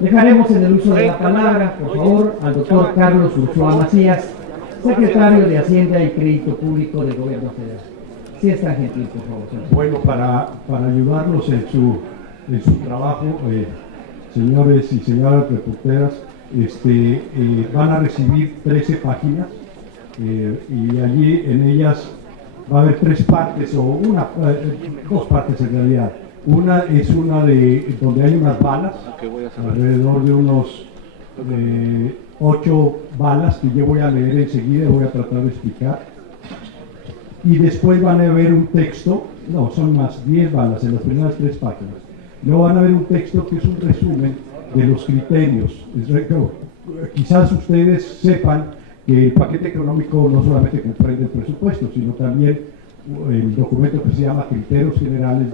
Dejaremos en el uso de la palabra, por favor, al doctor Carlos Ursúa Macías, secretario de Hacienda y Crédito Público del Gobierno Federal. Si es tan gentil, por favor. Bueno, para ayudarnos en su trabajo, señores y señoras reporteras, van a recibir 13 páginas y allí en ellas va a haber 3 partes, o 2 partes en realidad. Una es una donde hay unas balas, alrededor de unos 8 balas que yo voy a leer enseguida y voy a tratar de explicar. Y después van a ver un texto, no, son más 10 balas en las primeras 3 páginas. Luego van a ver un texto que es un resumen de los criterios. Quizás ustedes sepan que el paquete económico no solamente comprende el presupuesto, sino también el documento que se llama Criterios Generales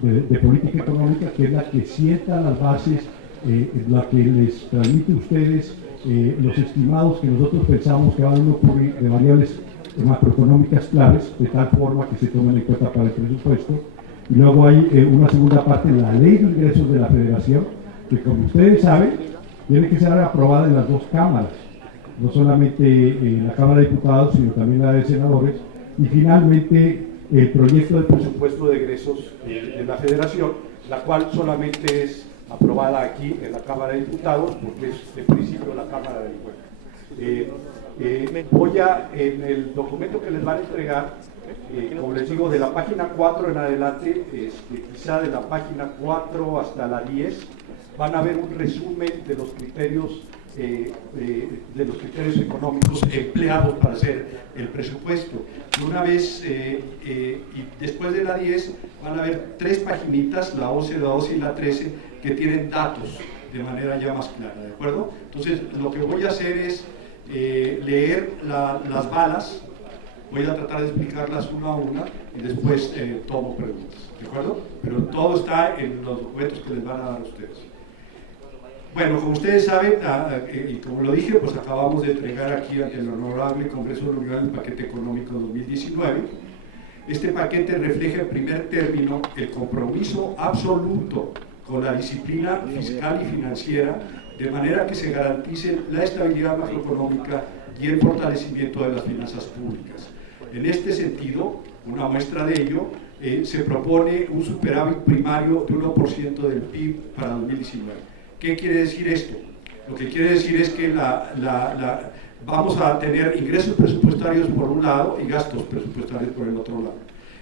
de Política Económica, que es la que sienta las bases, la que les transmite a ustedes los estimados que nosotros pensamos que van a ocurrir de variables macroeconómicas claves, de tal forma que se tomen en cuenta para el presupuesto. Y luego hay una segunda parte, la Ley de Ingresos de la Federación, que como ustedes saben, tiene que ser aprobada en las 2 cámaras, no solamente la Cámara de Diputados, sino también la de Senadores, y finalmente el proyecto de presupuesto de egresos de la Federación, la cual solamente es aprobada aquí en la Cámara de Diputados, porque es de principio la Cámara del Pueblo. En el documento que les van a entregar, como les digo, de la página 4 en adelante, quizá de la página 4 hasta la 10, van a ver un resumen de los criterios económicos empleados para hacer el presupuesto. Y una vez, y después de la 10, van a ver 3 paginitas, la 11, la 12 y la 13, que tienen datos de manera ya más clara, ¿de acuerdo? Entonces, lo que voy a hacer es leer las balas, voy a tratar de explicarlas una a una y después tomo preguntas, ¿de acuerdo? Pero todo está en los documentos que les van a dar a ustedes. Bueno, como ustedes saben, y como lo dije, pues acabamos de entregar aquí ante el Honorable Congreso Nacional el Paquete Económico 2019. Este paquete refleja en primer término el compromiso absoluto con la disciplina fiscal y financiera, de manera que se garantice la estabilidad macroeconómica y el fortalecimiento de las finanzas públicas. En este sentido, una muestra de ello, se propone un superávit primario de 1% del PIB para 2019. ¿Qué quiere decir esto? Lo que quiere decir es que vamos a tener ingresos presupuestarios por un lado y gastos presupuestarios por el otro lado.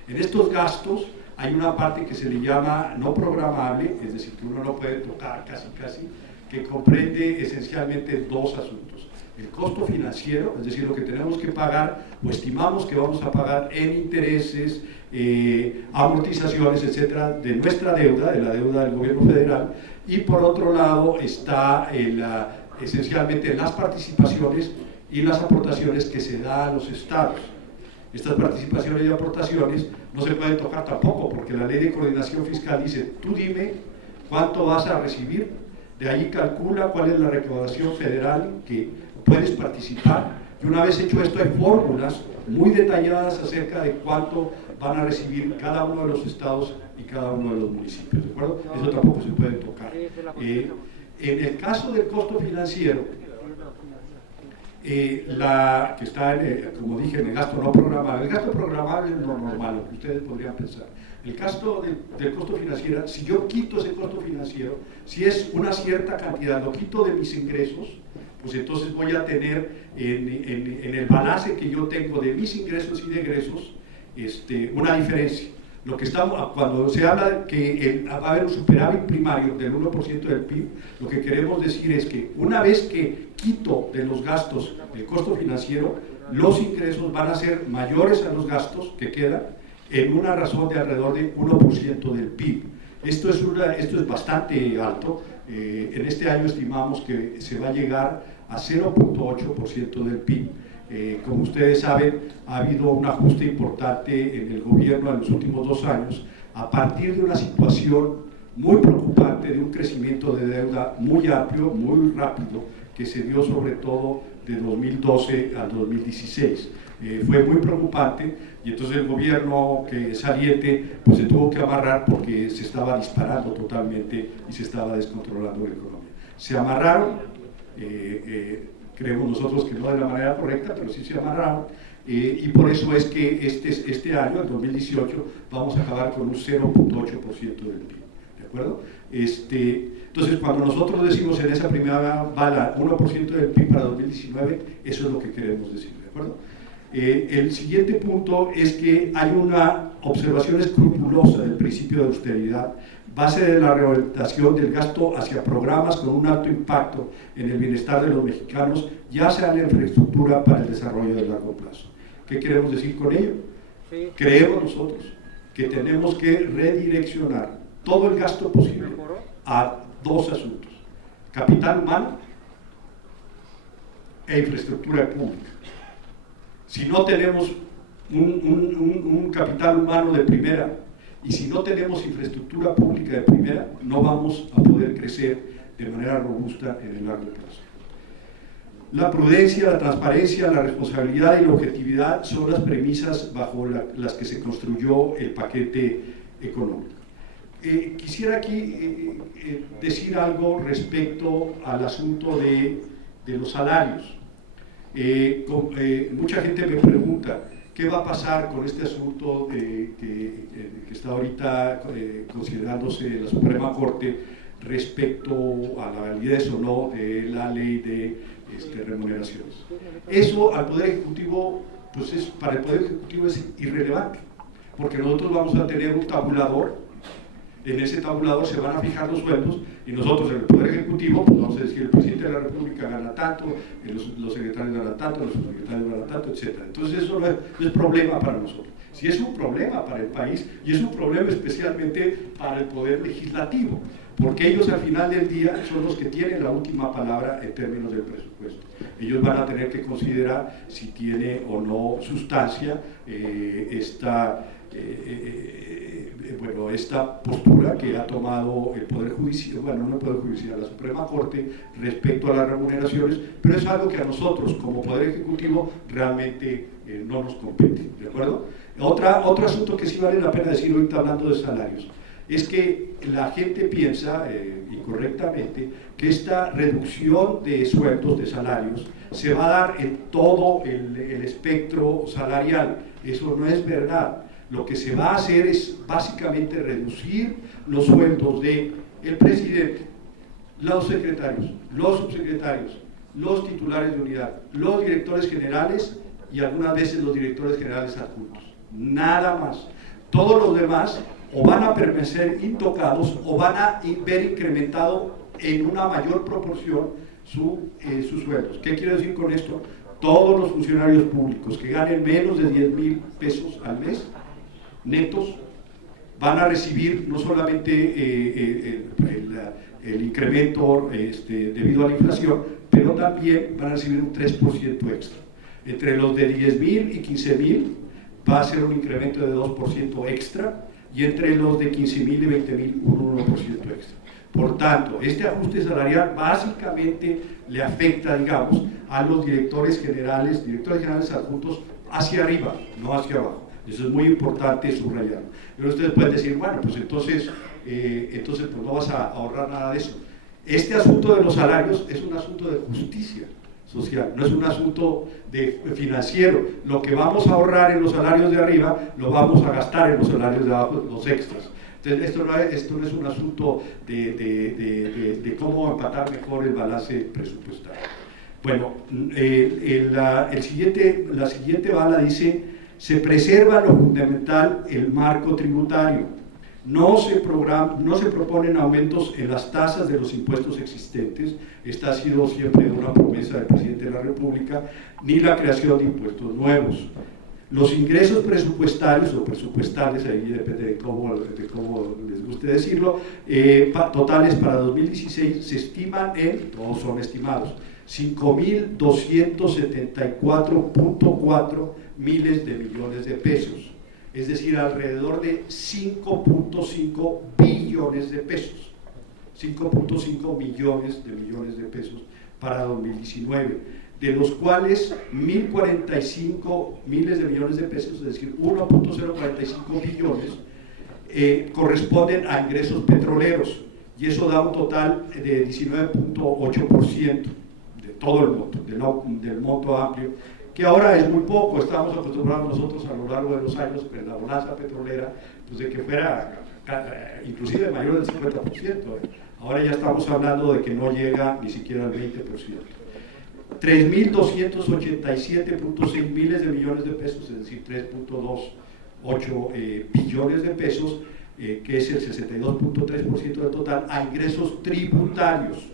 En estos gastos hay una parte que se le llama no programable, es decir, que uno no puede tocar casi, que comprende esencialmente 2 asuntos. El costo financiero, es decir, lo que tenemos que pagar o estimamos que vamos a pagar en intereses, amortizaciones, etcétera, de nuestra deuda, de la deuda del gobierno federal, y por otro lado está esencialmente las participaciones y las aportaciones que se da a los estados. Estas participaciones y aportaciones no se pueden tocar tampoco, porque la Ley de Coordinación Fiscal dice, tú dime cuánto vas a recibir, de ahí calcula cuál es la recaudación federal que puedes participar, y una vez hecho esto hay fórmulas muy detalladas acerca de cuánto van a recibir cada uno de los estados y cada uno de los municipios, ¿de acuerdo? Eso tampoco se puede tocar. En el caso del costo financiero, que está, como dije, en el gasto no programable. El gasto programable es lo normal, lo que ustedes podrían pensar. El gasto del costo financiero, si yo quito ese costo financiero, si es una cierta cantidad, lo quito de mis ingresos, pues entonces voy a tener en el balance que yo tengo de mis ingresos y de egresos una diferencia. Lo que cuando se habla de que va a haber un superávit primario del 1% del PIB, lo que queremos decir es que una vez que quito de los gastos el costo financiero, los ingresos van a ser mayores a los gastos que quedan en una razón de alrededor de 1% del PIB. Esto es bastante alto. En este año estimamos que se va a llegar a 0.8% del PIB. Como ustedes saben, ha habido un ajuste importante en el gobierno en los últimos 2 años a partir de una situación muy preocupante preocupante de un crecimiento de deuda muy amplio, muy rápido, que se dio sobre todo de 2012 al 2016. Fue muy preocupante y entonces el gobierno que saliente pues se tuvo que amarrar porque se estaba disparando totalmente y se estaba descontrolando la economía. Se amarraron, creemos nosotros que no de la manera correcta, pero sí se amarraron, y por eso es que este año, el 2018, vamos a acabar con un 0.8% del PIB, ¿de acuerdo? Entonces, cuando nosotros decimos en esa primera bala 1% del PIB para 2019, eso es lo que queremos decir, ¿de acuerdo? El siguiente punto es que hay una observación escrupulosa del principio de austeridad, base de la reorientación del gasto hacia programas con un alto impacto en el bienestar de los mexicanos, ya sea en la infraestructura para el desarrollo de largo plazo. ¿Qué queremos decir con ello? Sí. Creemos nosotros que tenemos que redireccionar todo el gasto posible a dos asuntos: capital humano e infraestructura pública. Si no tenemos un capital humano de primera y si no tenemos infraestructura pública de primera, no vamos a poder crecer de manera robusta en el largo plazo. La prudencia, la transparencia, la responsabilidad y la objetividad son las premisas bajo las que se construyó el paquete económico. Quisiera aquí decir algo respecto al asunto de los salarios. Mucha gente me pregunta qué va a pasar con este asunto que está ahorita considerándose la Suprema Corte respecto a la validez o no de la ley de remuneraciones. Eso al Poder Ejecutivo, pues para el Poder Ejecutivo es irrelevante, porque nosotros vamos a tener un tabulador. En ese tabulador se van a fijar los sueldos y nosotros en el Poder Ejecutivo pues vamos a decir el presidente de la República gana tanto, los secretarios ganan tanto, los subsecretarios ganan tanto, etc. Entonces eso no es problema para nosotros. Sí es un problema para el país y es un problema especialmente para el Poder Legislativo, porque ellos al final del día son los que tienen la última palabra en términos del presupuesto. Ellos van a tener que considerar si tiene o no sustancia esta postura que ha tomado el Poder Judicial, bueno, no el Poder Judicial, la Suprema Corte respecto a las remuneraciones, pero es algo que a nosotros como Poder Ejecutivo realmente no nos compete, ¿de acuerdo? Otro asunto que sí vale la pena decir ahorita hablando de salarios, es que la gente piensa, incorrectamente, que esta reducción de sueldos, de salarios, se va a dar en todo el espectro salarial. Eso no es verdad. Lo que se va a hacer es básicamente reducir los sueldos del presidente, los secretarios, los subsecretarios, los titulares de unidad, los directores generales y algunas veces los directores generales adjuntos. Nada más. Todos los demás o van a permanecer intocados o van a ver incrementado en una mayor proporción sus sueldos. ¿Qué quiero decir con esto? Todos los funcionarios públicos que ganen menos de 10,000 pesos al mes netos van a recibir no solamente el incremento debido a la inflación, pero también van a recibir un 3% extra. Entre los de 10,000 y 15,000 va a ser un incremento de 2% extra, y entre los de 15,000 y 20,000 un 1% extra. Por tanto, este ajuste salarial básicamente le afecta, digamos, a los directores generales adjuntos hacia arriba, no hacia abajo. Eso es muy importante subrayarlo. Pero ustedes pueden decir, bueno, pues entonces pues no vas a ahorrar nada de eso. Este asunto de los salarios es un asunto de justicia social, no es un asunto financiero. Lo que vamos a ahorrar en los salarios de arriba, lo vamos a gastar en los salarios de abajo, los extras. Entonces, esto no es un asunto de cómo empatar mejor el balance presupuestario. Bueno, la siguiente bala dice: se preserva lo fundamental, el marco tributario. No se proponen aumentos en las tasas de los impuestos existentes. Esta ha sido siempre una promesa del presidente de la República, ni la creación de impuestos nuevos. Los ingresos presupuestarios o presupuestales, ahí depende de cómo les guste decirlo, totales para 2016 se estiman todos son estimados, 5.274.4 miles de millones de pesos, es decir, alrededor de 5.5 billones de pesos. 5.5 millones de pesos para 2019, de los cuales 1.045 miles de millones de pesos, es decir, 1.045 billones, corresponden a ingresos petroleros, y eso da un total de 19.8% de todo el monto, del monto amplio, que ahora es muy poco. Estamos acostumbrados nosotros a lo largo de los años, en la bonanza petrolera, pues de que fuera inclusive mayor del 50%. Ahora ya estamos hablando de que no llega ni siquiera al 20%. 3.287.6 miles de millones de pesos, es decir, 3.28 billones de pesos, que es el 62.3% del total, a ingresos tributarios.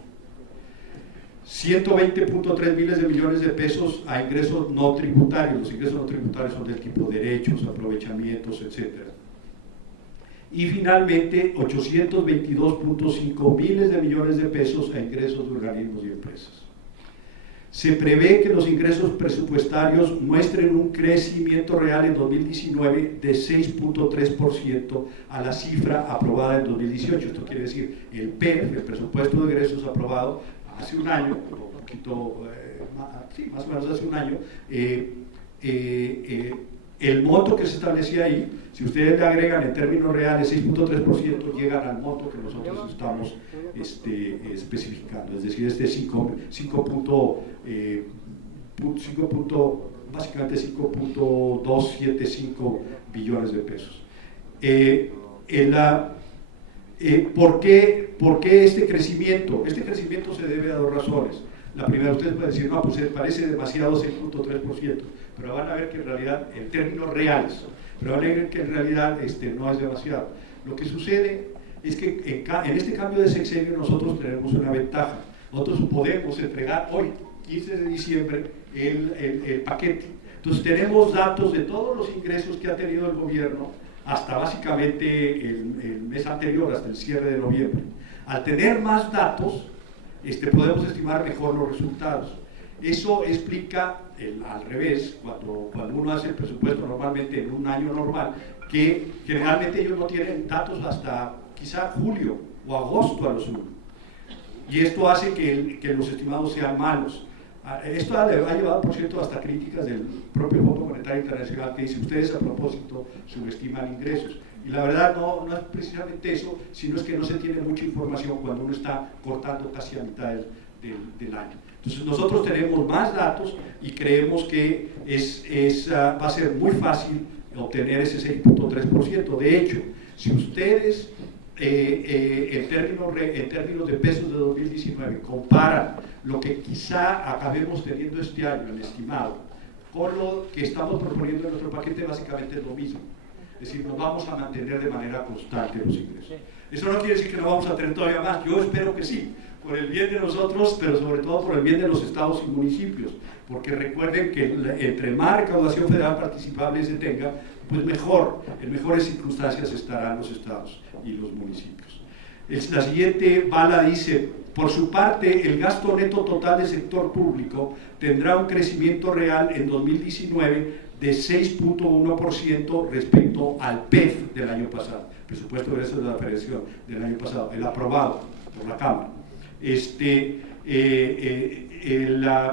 120.3 miles de millones de pesos a ingresos no tributarios. Los ingresos no tributarios son del tipo derechos, aprovechamientos, etc. Y finalmente 822.5 miles de millones de pesos a ingresos de organismos y empresas. Se prevé que los ingresos presupuestarios muestren un crecimiento real en 2019 de 6.3% a la cifra aprobada en 2018. Esto quiere decir, el PEF, el presupuesto de egresos aprobado hace un año, un poquito, más o menos hace un año, el monto que se establecía ahí, si ustedes le agregan en términos reales 6.3%, llegan al monto que nosotros estamos especificando, es decir, básicamente 5.275 billones de pesos. ¿Por qué este crecimiento? Este crecimiento se debe a dos razones. La primera, ustedes pueden decir, no, pues parece demasiado 6.3%, pero van a ver que en realidad, en términos reales, pero van a ver que en realidad no es demasiado. Lo que sucede es que en este cambio de sexenio nosotros tenemos una ventaja. Nosotros podemos entregar hoy, 15 de diciembre, el paquete. Entonces tenemos datos de todos los ingresos que ha tenido el gobierno hasta básicamente el mes anterior, hasta el cierre de noviembre. Al tener más datos, podemos estimar mejor los resultados. Eso explica, al revés, cuando uno hace el presupuesto normalmente en un año normal, que generalmente ellos no tienen datos hasta quizá julio o agosto a lo sumo. Y esto hace que los estimados sean malos. Esto ha llevado, por cierto, hasta críticas del propio Fondo Monetario Internacional, que dice, ustedes a propósito subestiman ingresos. Y la verdad no es precisamente eso, sino es que no se tiene mucha información cuando uno está cortando casi a mitad del año. Entonces nosotros tenemos más datos y creemos que va a ser muy fácil obtener ese 6.3%. De hecho, si ustedes en términos de pesos de 2019 comparan lo que quizá acabemos teniendo este año en estimado con lo que estamos proponiendo en nuestro paquete, básicamente es lo mismo. Es decir, nos vamos a mantener de manera constante los ingresos. Eso no quiere decir que no vamos a tener todavía más. Yo espero que sí, por el bien de nosotros, pero sobre todo por el bien de los estados y municipios, porque recuerden que entre más recaudación federal participable se tenga, pues en mejores circunstancias estarán los estados y los municipios. La siguiente bala dice, por su parte, el gasto neto total del sector público tendrá un crecimiento real en 2019 de 6.1% respecto al PEF del año pasado, presupuesto de egresos de la Federación del año pasado, el aprobado por la Cámara.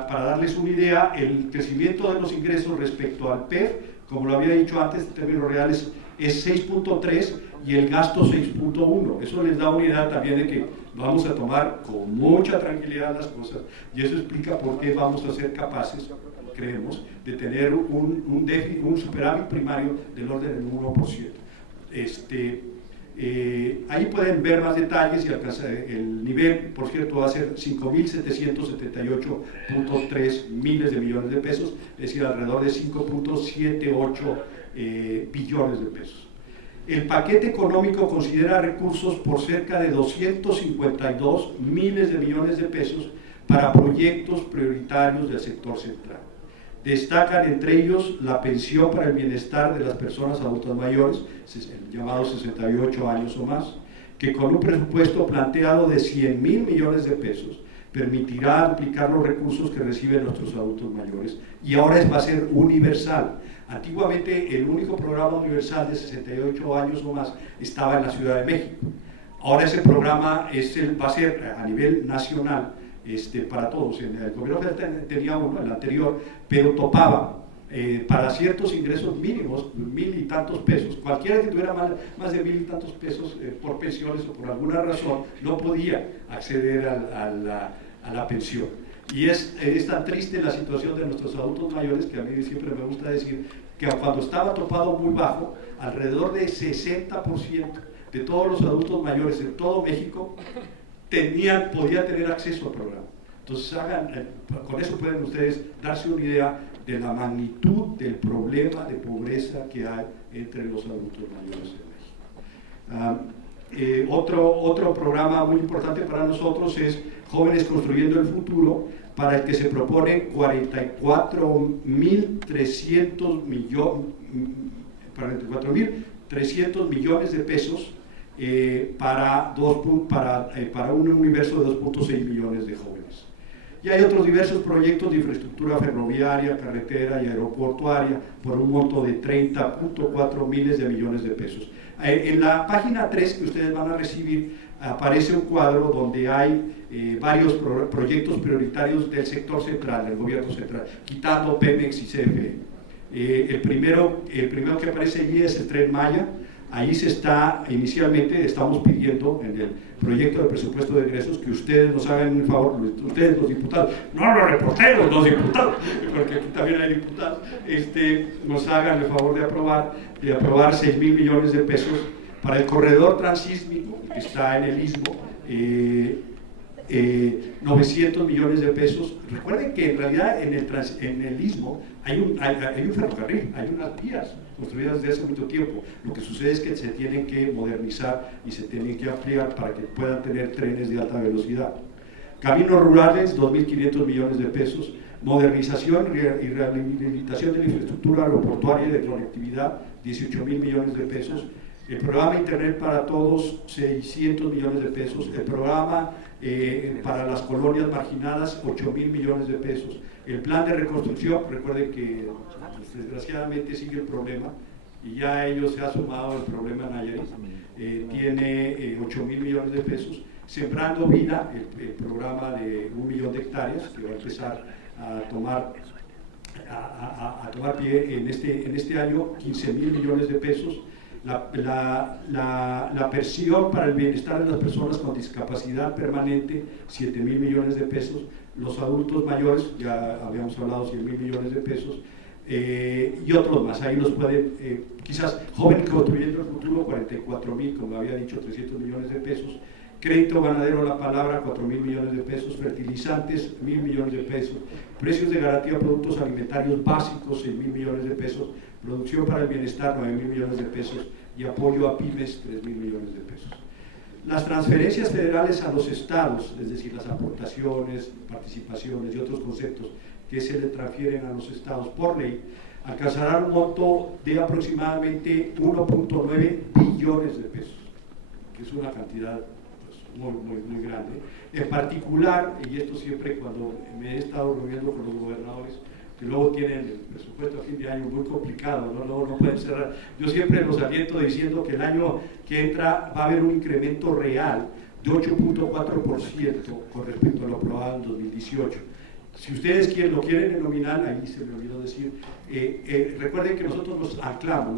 Para darles una idea, el crecimiento de los ingresos respecto al PEF, como lo había dicho antes, en términos reales, es 6.3 y el gasto 6.1. Eso les da una idea también de que vamos a tomar con mucha tranquilidad las cosas, y eso explica por qué vamos a ser capaces, creemos, de tener un superávit primario del orden del 1%. Ahí pueden ver más detalles y alcanzar el nivel, por cierto, va a ser 5.778.3 miles de millones de pesos, es decir, alrededor de 5.78 billones de pesos. El paquete económico considera recursos por cerca de 252 miles de millones de pesos para proyectos prioritarios del sector central. Destacan entre ellos la pensión para el bienestar de las personas adultas mayores, llamados 68 años o más, que con un presupuesto planteado de 100.000 millones de pesos permitirá aplicar los recursos que reciben nuestros adultos mayores, y ahora va a ser universal. Antiguamente el único programa universal de 68 años o más estaba en la Ciudad de México. Ahora ese programa va a ser a nivel nacional para todos. El gobierno federal tenía uno, el anterior, pero topaba para ciertos ingresos mínimos, 1000 y tantos pesos. Cualquiera que tuviera más de 1000 y tantos pesos por pensiones o por alguna razón no podía acceder a la pensión. Y es tan triste la situación de nuestros adultos mayores, que a mí siempre me gusta decir que cuando estaba topado muy bajo, alrededor de 60% de todos los adultos mayores en todo México podían tener acceso al programa. Entonces, con eso pueden ustedes darse una idea de la magnitud del problema de pobreza que hay entre los adultos mayores en México. Otro programa muy importante para nosotros es Jóvenes Construyendo el Futuro, para el que se proponen 44.300 millones de pesos para un universo de 2.6 millones de jóvenes. Y hay otros diversos proyectos de infraestructura ferroviaria, carretera y aeroportuaria por un monto de 30.4 miles de millones de pesos. En la página 3 que ustedes van a recibir aparece un cuadro donde hay varios proyectos prioritarios del sector central, del gobierno central, quitando Pemex y CFE. El primero que aparece allí es el Tren Maya. Ahí inicialmente estamos pidiendo en el proyecto de presupuesto de egresos que ustedes nos hagan el favor, ustedes los diputados, no los reporteros, los diputados, porque aquí también hay diputados, nos hagan el favor de aprobar 6.000 millones de pesos para el corredor transísmico que está en el Istmo, 900 millones de pesos. Recuerden que en realidad en el Istmo hay un ferrocarril, hay unas vías construidas desde hace mucho tiempo. Lo que sucede es que se tienen que modernizar y se tienen que ampliar para que puedan tener trenes de alta velocidad. Caminos rurales, 2.500 millones de pesos. Modernización y rehabilitación de la infraestructura aeroportuaria y de conectividad, 18.000 millones de pesos. El programa Internet para Todos, 600 millones de pesos. El programa para las colonias marginadas, 8.000 millones de pesos. El plan de reconstrucción, recuerden que desgraciadamente sigue el problema, y ya a ellos se ha sumado el problema Nayarit, tiene 8.000 millones de pesos. Sembrando Vida, el programa de 1 millón de hectáreas, que va a empezar a tomar pie en este año, 15.000 millones de pesos. La pensión para el bienestar de las personas con discapacidad permanente, 7.000 millones de pesos. Los adultos mayores, ya habíamos hablado, 100.000 millones de pesos. Y otros más, ahí los pueden, quizás Jóvenes Construyendo el Futuro, 44.000, como había dicho, 300 millones de pesos. Crédito Ganadero La Palabra, 4.000 millones de pesos. Fertilizantes, 1.000 millones de pesos. Precios de garantía de productos alimentarios básicos, 6.000 millones de pesos. Producción para el Bienestar, 9.000 millones de pesos. Y apoyo a pymes, 3.000 millones de pesos. Las transferencias federales a los estados, es decir, las aportaciones, participaciones y otros conceptos que se le transfieren a los estados por ley, alcanzarán un monto de aproximadamente 1.9 billones de pesos, que es una cantidad muy grande. En particular, y esto siempre cuando me he estado reuniendo con los gobernadores, que luego tienen el presupuesto a fin de año muy complicado, luego no pueden cerrar, yo siempre los aliento diciendo que el año que entra va a haber un incremento real de 8.4% con respecto a lo aprobado en 2018. Si ustedes lo quieren en nominal, ahí se me olvidó decir, recuerden que nosotros nos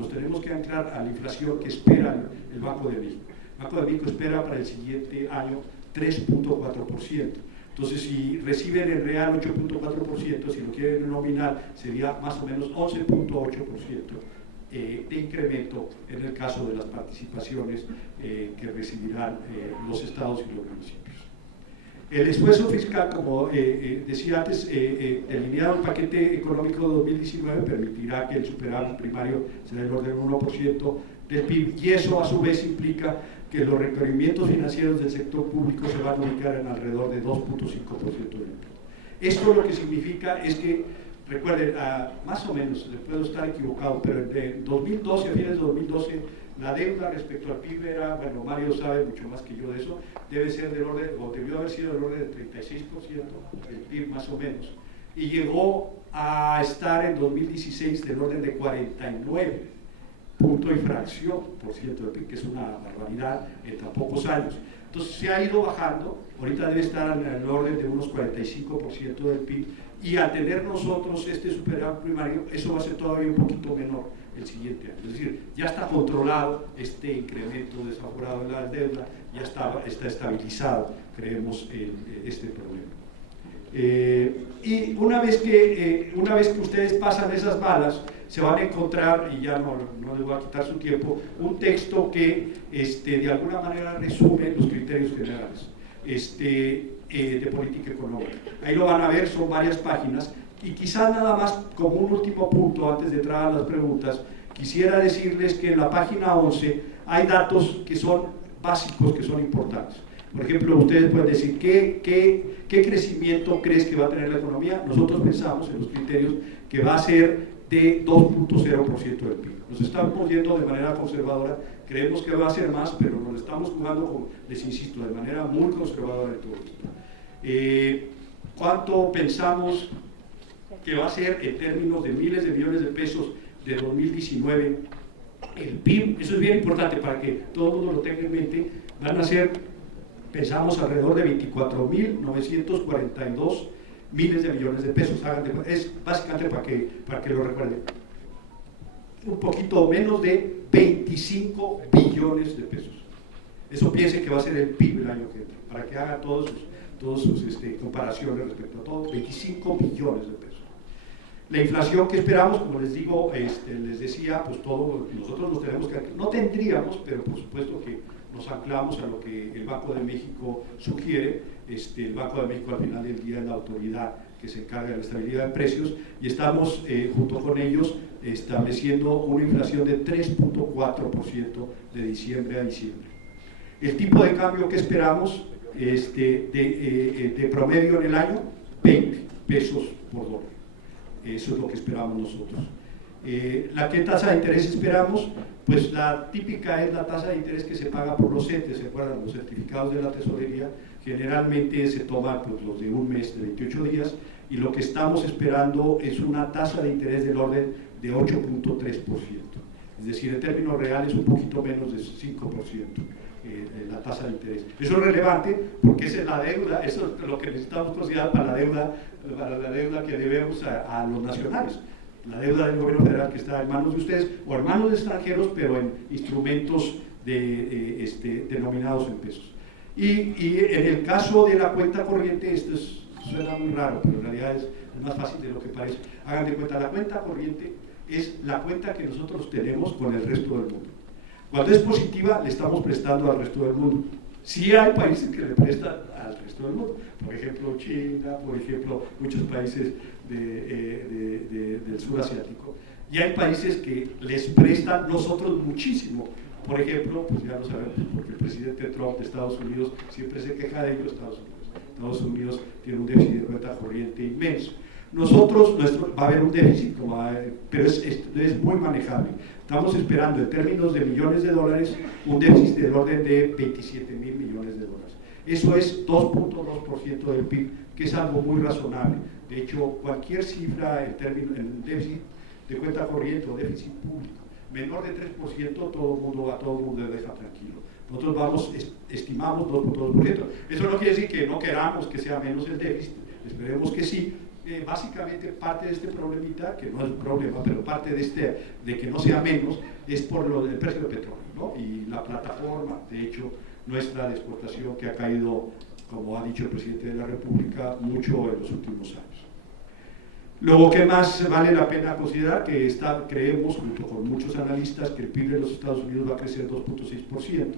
tenemos que anclar a la inflación que espera el Banco de México. El Banco de México espera para el siguiente año 3.4%. Entonces, si reciben en real 8.4%, si lo quieren en nominal, sería más o menos 11.8% de incremento en el caso de las participaciones que recibirán los estados y los municipios. El esfuerzo fiscal, como decía antes, delineado el paquete económico de 2019 permitirá que el superávit primario sea del orden del 1% del PIB, y eso a su vez implica que los requerimientos financieros del sector público se van a ubicar en alrededor de 2.5% del PIB. Esto lo que significa es que, recuerden, más o menos, puedo estar equivocado, pero en 2012, a fines de 2012, la deuda respecto al PIB era, bueno, Mario sabe mucho más que yo de eso, debe ser del orden, o debió haber sido del orden del 36% del PIB más o menos, y llegó a estar en 2016 del orden de 49%. punto y fracción por ciento del PIB, que es una barbaridad en tan pocos años. Entonces se ha ido bajando, ahorita debe estar en el orden de unos 45% del PIB, y al tener nosotros este superávit primario, eso va a ser todavía un poquito menor el siguiente año. Es decir, ya está controlado este incremento desaforado de la deuda, ya está estabilizado, creemos, este problema. Y una vez que ustedes pasan esas balas, se van a encontrar, y ya no les voy a quitar su tiempo, un texto que de alguna manera resume los criterios generales de política económica. Ahí lo van a ver, son varias páginas, y quizá nada más como un último punto antes de entrar a las preguntas, quisiera decirles que en la página 11 hay datos que son básicos, que son importantes. Por ejemplo, ustedes pueden decir, ¿qué crecimiento crees que va a tener la economía? Nosotros pensamos en los criterios que va a ser de 2.0% del PIB. Nos estamos yendo de manera conservadora, creemos que va a ser más, pero nos estamos jugando, les insisto, de manera muy conservadora en todo esto. ¿Cuánto pensamos que va a ser en términos de miles de millones de pesos de 2019 el PIB? Eso es bien importante para que todo el mundo lo tenga en mente. Van a ser, pensamos, alrededor de 24.942 miles de millones de pesos. Es básicamente para que lo recuerden. Un poquito menos de 25 billones de pesos. Eso piensen que va a ser el PIB el año que entra, para que hagan todas sus comparaciones respecto a todo. 25 billones de pesos. La inflación que esperamos, como les digo, les decía, pues nosotros nos tenemos que, no tendríamos, pero por supuesto que nos anclamos a lo que el Banco de México sugiere. El Banco de México al final del día es la autoridad que se encarga de la estabilidad de precios, y estamos junto con ellos estableciendo una inflación de 3.4% de diciembre a diciembre. El tipo de cambio que esperamos de promedio en el año, 20 pesos por dólar. Eso es lo que esperamos nosotros. ¿Qué tasa de interés esperamos? Pues la típica es la tasa de interés que se paga por los CETES, ¿se acuerdan? Los certificados de la tesorería. Generalmente se toman pues, los de un mes, de 28 días, y lo que estamos esperando es una tasa de interés del orden de 8.3%. Es decir, en términos reales un poquito menos de 5%. La tasa de interés. Eso es relevante porque esa es la deuda, eso es lo que necesitamos considerar para la deuda que debemos a los nacionales. La deuda del gobierno federal que está en manos de ustedes o en manos de extranjeros, pero en instrumentos denominados en pesos. Y en el caso de la cuenta corriente, esto suena muy raro, pero en realidad es más fácil de lo que parece. Hagan de cuenta, la cuenta corriente es la cuenta que nosotros tenemos con el resto del mundo. Cuando es positiva, le estamos prestando al resto del mundo. Sí hay países que le prestan al resto del mundo, por ejemplo China, por ejemplo muchos países del sur asiático, y hay países que les prestan nosotros muchísimo. Por ejemplo, pues ya lo sabemos, porque el presidente Trump de Estados Unidos siempre se queja de ello. Estados Unidos tiene un déficit de cuenta corriente inmenso. Nosotros, va a haber un déficit, pero es muy manejable. Estamos esperando, en términos de millones de dólares, un déficit del orden de 27.000 millones de dólares. Eso es 2.2% del PIB, que es algo muy razonable. De hecho, cualquier cifra en déficit de cuenta corriente o déficit público menor de 3%, todo el mundo deja tranquilo. Nosotros estimamos 2.2%. Eso no quiere decir que no queramos que sea menos el déficit, esperemos que sí. Básicamente parte de este problemita, que no es un problema, pero parte de que no sea menos, es por lo del precio del petróleo, ¿no? Y la plataforma, de hecho, nuestra de exportación, que ha caído, como ha dicho el presidente de la República, mucho en los últimos años. Luego, ¿qué más vale la pena considerar? Que creemos, junto con muchos analistas, que el PIB de los Estados Unidos va a crecer 2.6%,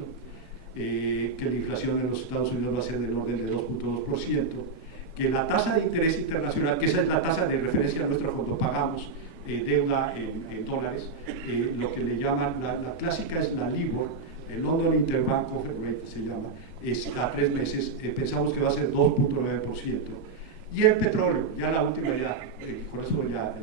que la inflación en los Estados Unidos va a ser del orden de 2.2%, que la tasa de interés internacional, que esa es la tasa de referencia nuestra cuando pagamos deuda en dólares, lo que le llaman, la clásica es la LIBOR, el London Interbank Offer Rate se llama, es a 3 meses, pensamos que va a ser 2.9%. Y el petróleo, ya la última, con eso ya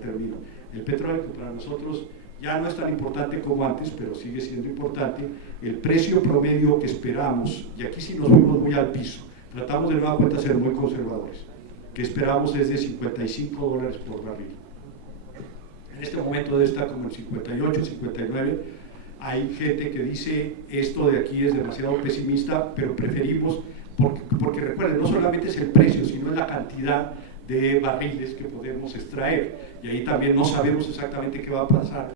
termino. El petróleo, que para nosotros ya no es tan importante como antes, pero sigue siendo importante. El precio promedio que esperamos, y aquí sí nos fuimos muy al piso, tratamos de nueva cuenta ser muy conservadores, que esperamos es de $55 por barril. en este momento debe estar como en 58, 59. Hay gente que dice esto de aquí es demasiado pesimista, pero preferimos, porque recuerden, no solamente es el precio, sino es la cantidad de barriles que podemos extraer, y ahí también no sabemos exactamente qué va a pasar.